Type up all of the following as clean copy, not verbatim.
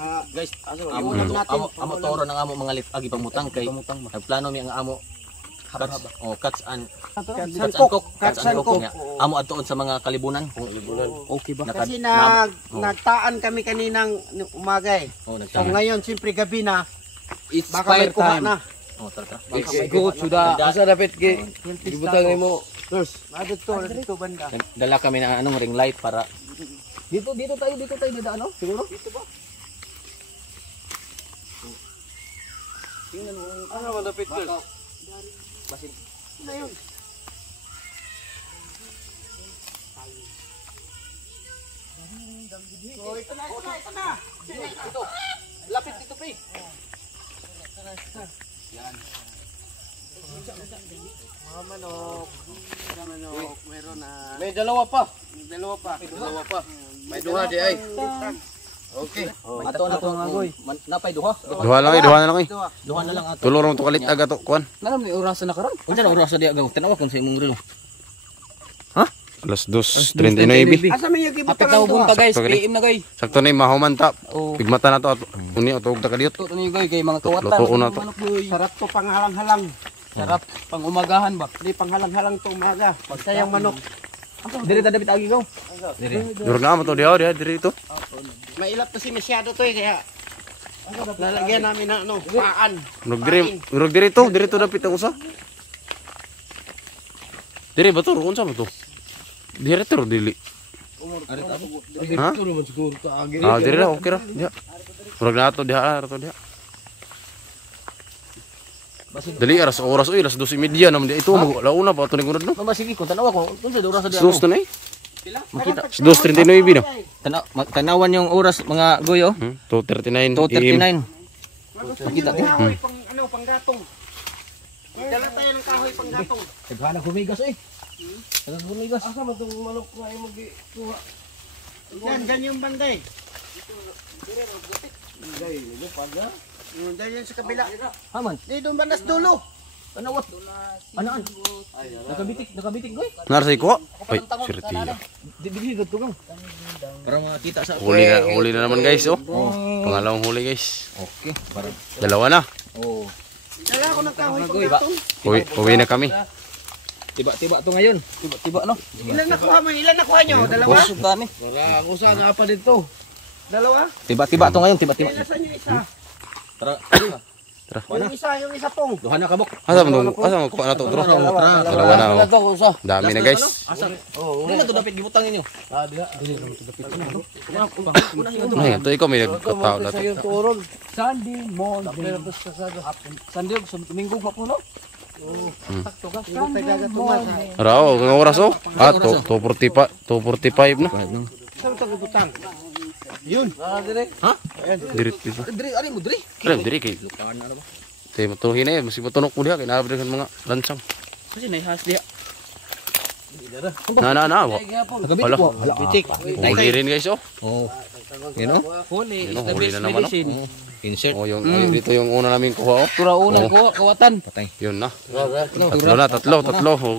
Guys, amo toro ng amo mga agi pamutang kay nagplano mi ang amo cuts and cook. Amo adtoon sa mga kalibunan. Okay ba? Kasi nagtaan kami kaninang umaga eh. So ngayon siyempre gabi na. It's baka may kuha na. Tara. Go sudah. Asa dapat gibutang mo. First, dito banda. Dala kami ng anong ring light para dito tayo dada ano? Siguro? Dito ba? Tingnan mo. Ano man dapat first? Basin. Ano yun? So, ito na. Ito. Lapit dito, pre. Yan. Mga manok, meron na. May dalawa pa. May duha di ay. Okay. Ato na to ngagoy. Napay duha. Duha na lang eh. Duha na lang ato. Tulo ron to kalit aga to kuan. Nanam ni oras na karon. Unsa na oras di agaw? Tanawa kun sa imong relo. Alas 2:39. Asa man yung Apit gibutang daw ang bunta duha? guys, PM na guys. Sakto na mahuman ta. Oh. Pigmata na to at uni o tuog ta kadiyot. Ito ni guys kay mga kawatan. Luto na to. Sarap to panghalang-halang. Sarap pang umagahan ba? Hindi panghalang-halang to umaga. Sayang manok. Diri ta dapat agi gaw. Durog na mo to diha diri ito. Mailap kasi masyado to eh kaya lalagyan namin na ano, paan. Durog diri to dapat ang usa. Diri ba to unsa mo to? Diri to dili. Ha? Diri ra okay ra. Diha. Durog na to diha diha. Dali aras alas 12:30 naman ito launa pa to ni gunod no. Mama sige kun tanawa ko unsa oras di Sus to na eh. Makita 2:39 no. Tanawan yung oras mga goyo. 2:39. 2:39. Makita din. Pang gatong. Dala tayo ng kahoy pang gatong. Naghanap humigas eh. Humigas. Asa man tong manok na ay magkuha? Diyan yung banday. Diyan sa kabila. Haman. Di doon bandas dulo. Tanawat. Anaan? Nakabitik goy. Narsay ko. Ay, sirti. Dibigot ko gang. Para makita sa Huli na naman guys, oh. Pangalawang huli guys. Okay, para Dalawa na. oh. Dala ko ng kahoy pang Goy. gatong. Uwi na kami. Tiba to ngayon. Tiba no. Ilan nakuha nyo? Dalawa? Dami. Wala ako sana pa dito. Dalawa? Tiba to ngayon, tiba. Nasaan yung isa? Tara. Yung isa pong. Duha na kabok. Asa mo kuha na to, bro? Dalawa na. Wala to Oh. usa. Dami na guys. Ano na to dapat gibutang ninyo? Ay, ito ikaw may nagkatao na to. Sayo turon. Sunday morning. Sunday sa Domingo mapuno. Rao, ng oras oh. 2:45 na. Saan ito gubutang? Yun. Ha? Diri dito. Diri ari mo diri. Diri kay. Tay matuhin na masih matunok mo diha kay naabot kan mga lansang. Kasi naihas diha. Na. Nagabitik Wala. ko. Bitik. Huli rin guys oh. Oh. You know? Huli. Yun, huli na naman oh. Insert. Oh, yung dito yung una namin kuha oh. Tura unang kuha kawatan. Patay. Yun na. Tatlo.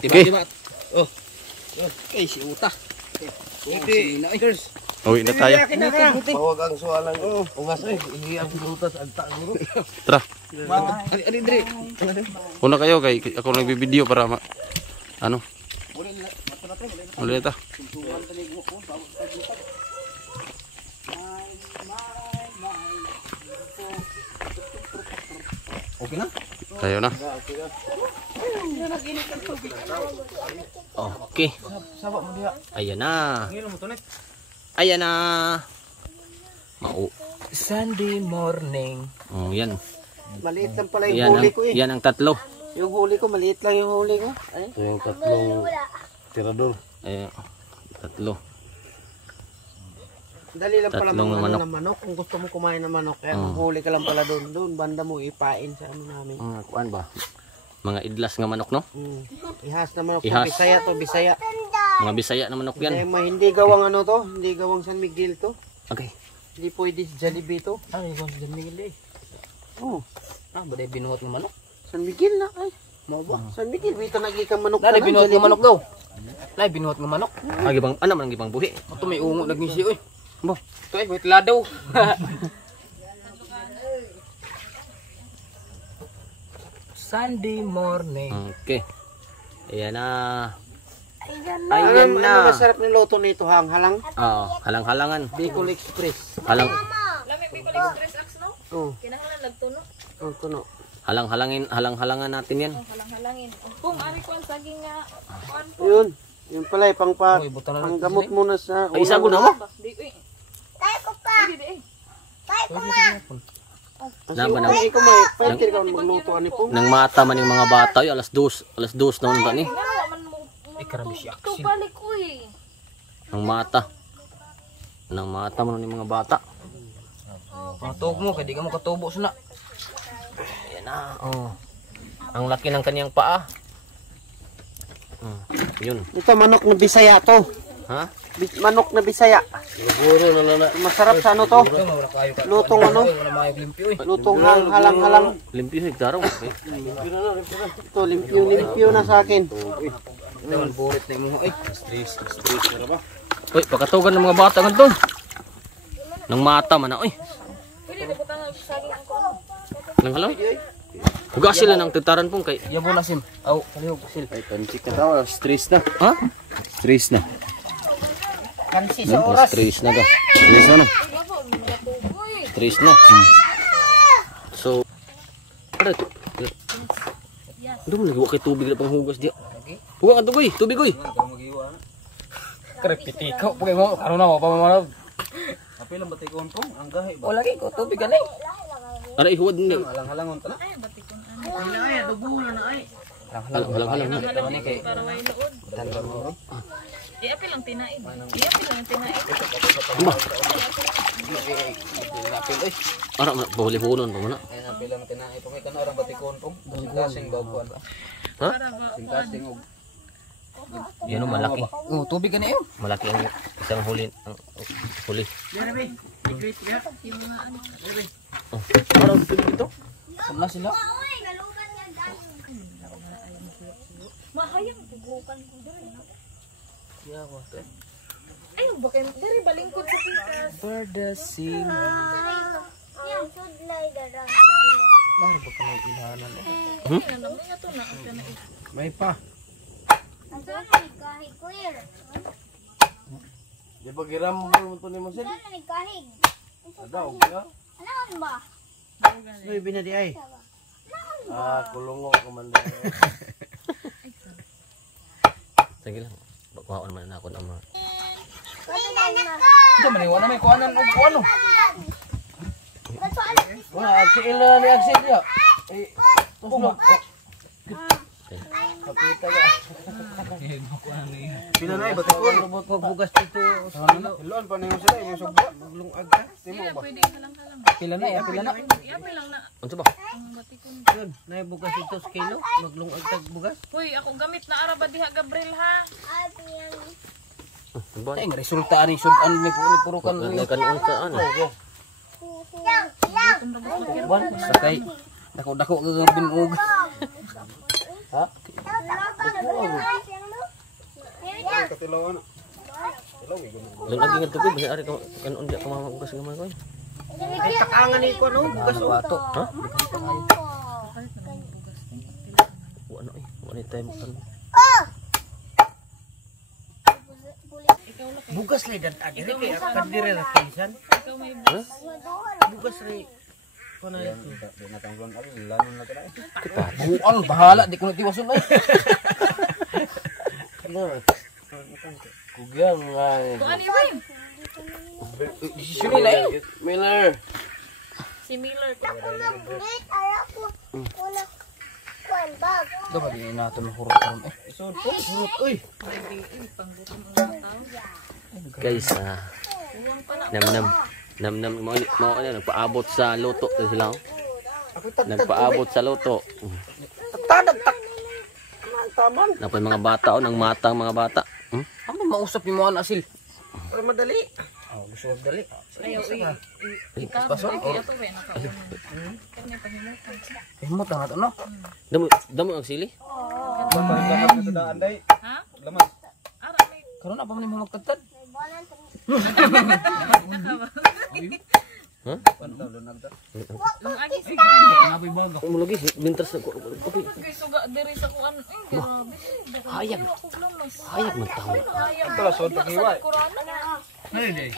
Okay. Tiba. Oh. Okay, si Uta. Hindi. Uwi na tayo. Bawag ang suwalang ungas eh. Hindi ang prutas agta guro. Tara. Ari diri. Una kayo kay ako nagbibideo para ano? Uli na ta. Okay na? Tayo na. Okay. Ayan na. Ayan na. Sunday morning. Oh, yan. Maliit lang pala yung Yan huli ang, ko eh. yan ang tatlo. Yung huli ko, maliit lang yung huli ko. Ay. Ito yung tatlong tirador. Ayan. Tatlo. Dali lang pala Tatlong mga manok. ng manok. Kung gusto mo kumain ng manok, kaya huli ka lang pala doon. Doon, banda mo, ipain sa ano namin. Kuan ba? Mga idlas nga manok, no? Ihas na manok. Ihas. Bisaya to, Bisaya. Mga Bisaya na manok yan. Hindi gawang ano to, hindi gawang San Miguel to. Okay. Hindi pwede Jollibee to. Ay, gawang San Miguel eh. Oh, Baday binuhot ng manok. San Miguel na ay. Mau ba? San Miguel, wito nagikang manok Dali na, binuhot ng Jollibee. manok daw. Dali binuhot ng manok. Ah, gibang ano man gibang buhi. Ito may ungo nagngisi oy. Mo. Ito ay wait ladaw. Sunday morning. Okay. Ayan na. Ayan na. Ano masarap niluto nito, halang-halang? Oo, halang-halangan. Bicol Express. Halang Lami Bicol Express Ax, no? Oh, Kinahanglan nagtuno. ang tuno. halang-halangan natin 'yan. Halang-halangin. Kung ari ko ang saging nga kuan po. Yun. Yun pala, Uy, buta na lang. panggamot muna sa... Ay, isago na mo. Di uy. Tayo ko pa. Di. Naba na. Ay, ikaw may pwede ka magluto ani po. Nang mata man yung mga bata, alas 2 na nun ni. Nga man mo. Karami siya. Ikaw balik uy. Nang mata. Nang mata man yung mga bata. Matog mo, kaya di ka mo katubo sila. Ayan na. Oh. Ang laki ng kaniyang paa. Yun. Ito, manok na Bisaya to. Ha? Manok na Bisaya. Siguro na lang na. Masarap sa ano to? Wala kayo ka. Lutong ano? Wala mayag limpyo eh. Lutong halang-halang. Limpyo higdaro. Okay. Ito, limpyo na sa akin. Ito ang burit na mo. Ay, stress na ba? Uy, pakatugan ng mga bata ganito. Nang mata man na. Uy, Pwede na butang ang saging ang kuan. nang halaw. Hugas sila ng tutaran pong kay. Yabo na sim. Aw, kalihog sil. Ay, pansik na tao. Stress na. Ha? Stress na. Kansi sa oras. Stress na ka. Stress na. Yabo mga tuboy. Stress na. So, ano ito? Doon mo nagawa kay tubig na panghugas diya. Huwag ang tugoy, tubig oy. Krepiti ko. Pagay mo, ano na mo pa mamanod. Apil ang batay ko pong. Ang gahi ba? Wala ko, tubig ka na eh. Ano ihuwad din. Halang-halangon tala. Ay batikon ano. Halang-halang na. Halang kay para way luod. Iapil lang tinaid. Iapil lang tinaid. Ba? Apil eh. Ara man bahuli-hulon pa man. Ay, apil ang tinay. Pagay ka na orang batikon pong. Kasing baguan ba? Ha? Para ba Kasing og. Yan ang malaki. Oh, tubig ka na yun. Malaki ang isang huli. Ang huli. yung mga ano. Oh, parang tubig ito. Wala sila. Mahayang pugukan ko diri. Yawa. Ay, bakay diri balingkod sa pikas. For the sing. Yan, sudlay darang. Laro ba ka may ilahanan? Ano nang nga to na ang kana. May pa. Ang sudlay kahig queer. Di ba giram mo ito ni Masil? Sudlay kahig. Adaw ka? Ano ba? Uy, binadi ay. Ah, kulungo komanda. Sige lang. Bakuha naman na ako ng mga. Ito maniwala may kuanan og kuano. Wala, agsiil na ni agsiil ya. Eh, tuslog. Kapita ka. Pila na iba ko robot ko bugas dito. Hilon pa niyo sila imo sugba maglungag ka. Timo ba? Pwede halang-halang. Pila na ya, pila na. Iapil lang na Unsa ba? ang batikon. Yun, naibugas ito sa kilo. Maglungag tag bugas. Hoy, ako gamit na araba diha Gabriel ha. Ay, piyan. Ba? Ay, resulta ani sudan may puro kan. Kanon sa ano? Yang, yang. Wan sakay. Dako-dako ka binog. Ha? Katilawan. Lang lagi nga tubig basi ari ka kanon diya ka mahugas gamay ko. Ay, takangan ni ko, no? Bugas o. Bato. Ha? Ano eh? Wala tayo kan. Bugas lay dan agi rin kaya kadire na kilisan. Ikaw may Bugas rin. Ano ito? Buang bahala di ko na tiwason ay. Kugang nga. Kung ano yun? Desisyon nila eh. Miller. Si Miller. Bulit, ara ko. Una, kuan bag. Dapat din natin mahurot-hurot eh. Isod po, hurot uy. Guys, nam mo ano nagpaabot sa luto sila. Nagpaabot sa luto. Tadag-tak. Taman. Napay mga bata o nang matang mga bata. Ano mausap yung mga asil? Para madali. Oh, gusto ko dali. Ayaw ikaw Pasok? ay ito ba nakauman. Kanya pahimutan. Eh mo tangat ano? Damo ang sili. Ha? Laman. Ara may Karon na pa man mo magtagtad. Hah? Ang agi si Mo lagi minter sa ko. Guys, suga diri sa kuan. Grabe. Hayag. Ako glamas. Hayag man tao. Hayag. Pala sod pagiwa.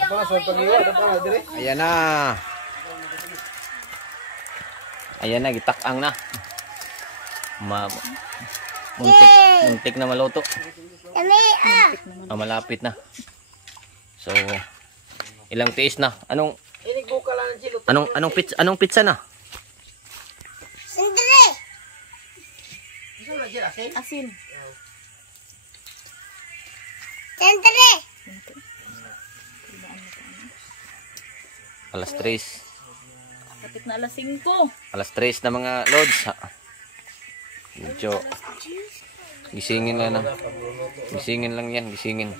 Pala sod pagiwa dapat dire. Ayan na. Ayan na, gitak-ang na. Muntik na maluto. Malapit na. So, ilang tiis na. Anong pizza na? Sandali. Asin. Sandali. Alas 3. Kapit na alas 5. Alas 3 na mga lods. Medyo gisingin lang na. Gisingin lang yan, gisingin.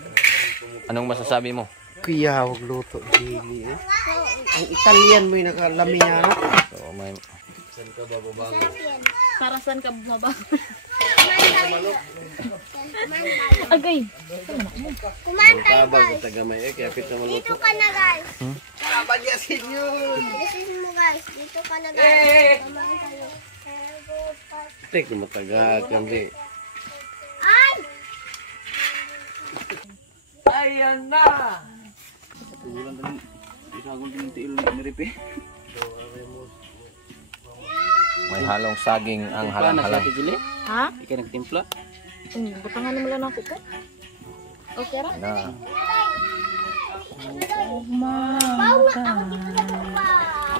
Anong masasabi mo? Kuya, wag luto dili eh. Ang Italian mo yung nakalamihan. So, may Para saan ka bumabago? Agay. Kumantay guys. Tagamay kaya pizza mo. Dito ka na guys. Kapagyasin yun. Listen mo guys. Dito ka na guys. Kumain tayo. Tek matagal kandi. Ay! may halong saging ang halang-halang. Ha? Ika nagtimpla? Butangan mo lang ako ko. Okay ra? Na. Pau nga ako dito na pa.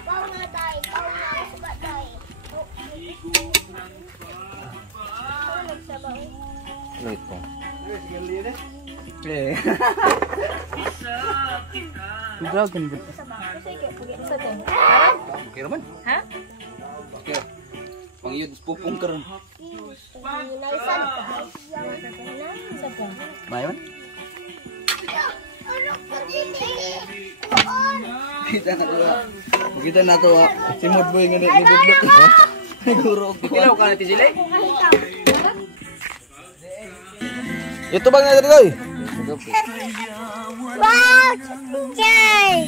Pau nga tayo. Pau nga ako sa batay. Ano ito? Dragon ba? Okay naman. Ha? Okay. Pangiyod pupong karon. Naisan ka. Mayon? Kita na to. Si Modboy nga nilibot-lot. Siguro. Kilaw ka na ti sila. Ito bang na dito? Wow! Jay!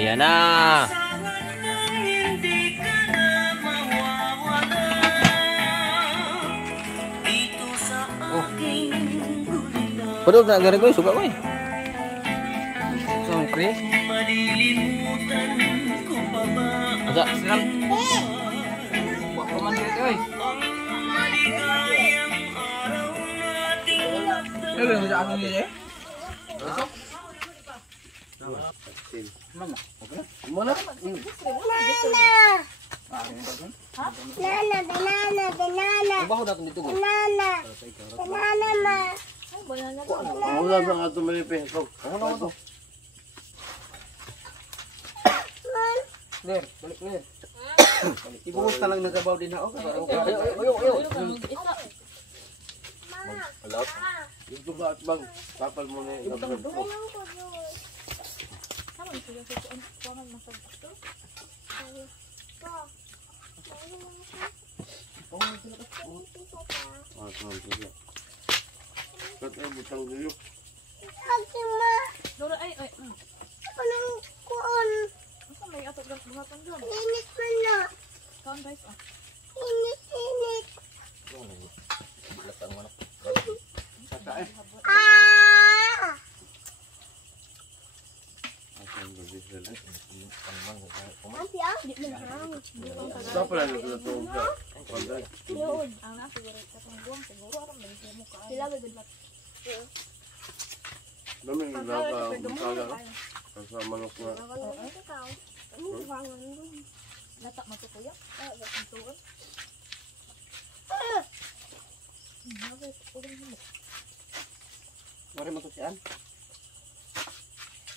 Ayan na. Padahal na garing ko, suka ko eh. So, pre. Asa? Kuman dito eh. Ano yung ako niya eh? Mana? Banana! Baho natin dito ko. Banana! Banana ma! Ako lang sa ato malipi. Ano to? Ler, balik ler. Ibuhos na lang nagabaw din ako. Ayo. Isa. Ito ba at bang? Tapal mo na yung Sama sila sa kuan. Kuan masag to. Kat ay butang dulu. Ate ma! Dora ay. Anong kuon? Asa may ato buhatan doon? Init man na! Kaon guys ah. Init! Ate ah? Siapa lah itu tu? Ang na siguro katong buwang siguro aron may mo ka. Sila ba gud Dami yung naka sa manok na. Latak mo to kuya. Ang tuon. Mari mo to siyan.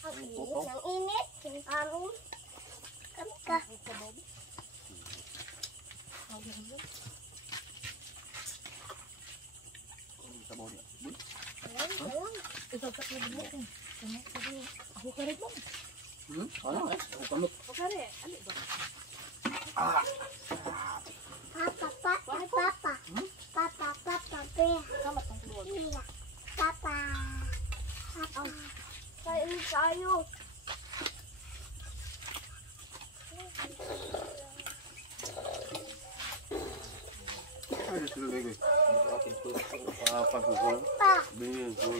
Ang init. Ang amin. Ka. Ito sa kuya mo. Ako ka rin mo. Ano eh? Kamot. Okay rin. Ali ba? Papa. Tayo. Ay, sila lagi. Papasukol. Pa. Bingin ko.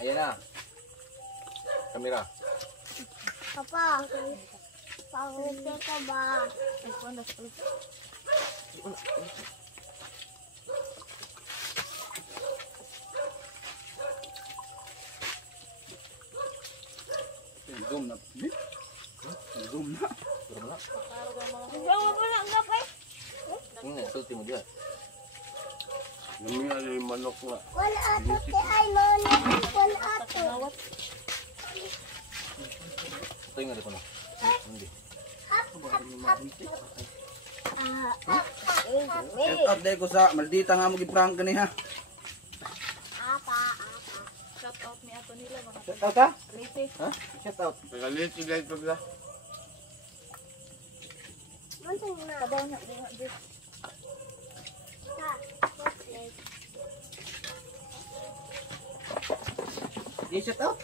Ayan na. Kamera. Papa. Pangit ka ba? Zoom na. Zoom na. Puro mo na. Gawa mo lang nga pa. Hindi, sulti mo diyan. Namiya na yung manok nga. Wala ato kay ay mana. Wala ato. Ito yung nga na. Hindi. Shout out dahil ko sa maldita nga mo giprank ka niya. Apa. Shout out ni ato nila mga Shout out ha? Liti. Shout out. Pagalit sila ito ba? Muntin na. Kabaw na din. I-shout out.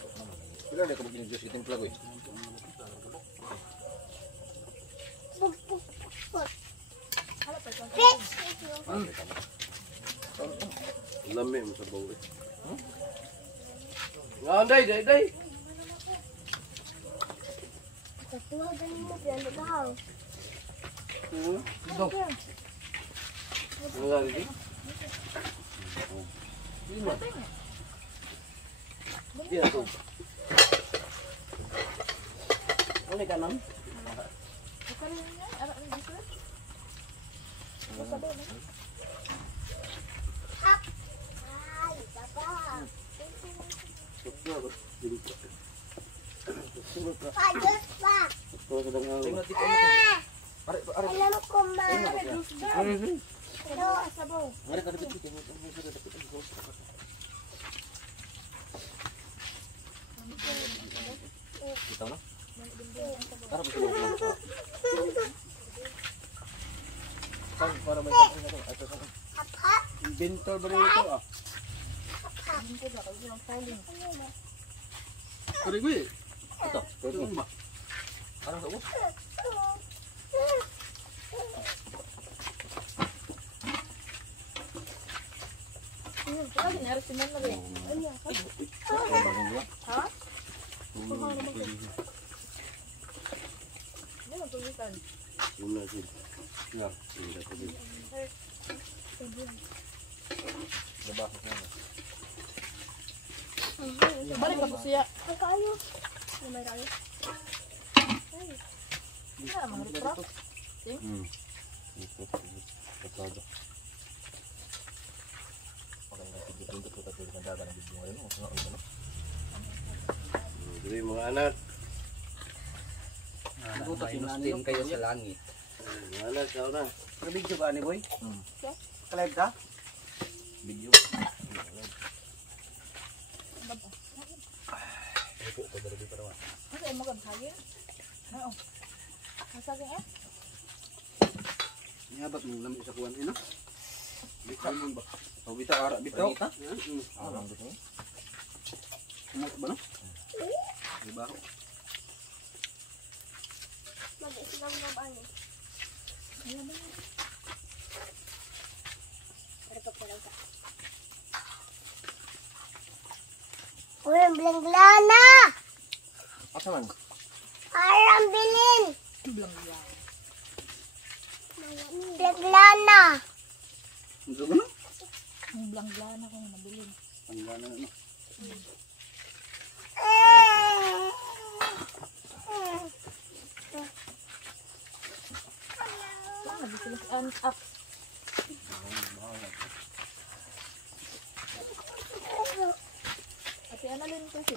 Wala na ko mag-injust itin plug eh. Bitch. Lami mo sa bawi. Nga, day. Tatuwagan mo yan. Ikaw. Nga, lagi. Di na to. Ano ka nam? Ay, papa. Pajos pa. Alam ko ma. Pero asabaw. Ngari ka dapit dito. Bitaw na. Tara po sila. Para may Apat. Inventor ba rin ito ah? Kari ko eh. Ito. Ito ba? Parang sa ubos. Ano nangyari si Mama rin? Ha? Hindi mo tulisan. Una sila. Nga, hindi ko din. Labas na. Balik ka po siya. Kayo. May tayo. Ano mga riprap? Pagkado. Maganda tigil ko tapos nagdaga ng video ngayon. Ano? Dili mga anak. Pinustin kayo sa langit. Mga anak, sao na. Video ba ni boy? Hmm. Kalive ka? Video. Ano ay magandang Oo. Masagin eh? Niyabat mo lamig sa kuwan eh, no? Bitaw mo ba? O bitaw, ara, bitaw. Bitaw? Arang dito. Kumot ba, no? Diba ako? Mag-islam na ba niya? Uy, blanglana! Asa man? Aram bilin! Blanglana! Ano ba, no? Ang blanglana ko na nabilin. Ang gana na, no? Saan na dito lang up? Ate Annalyn kasi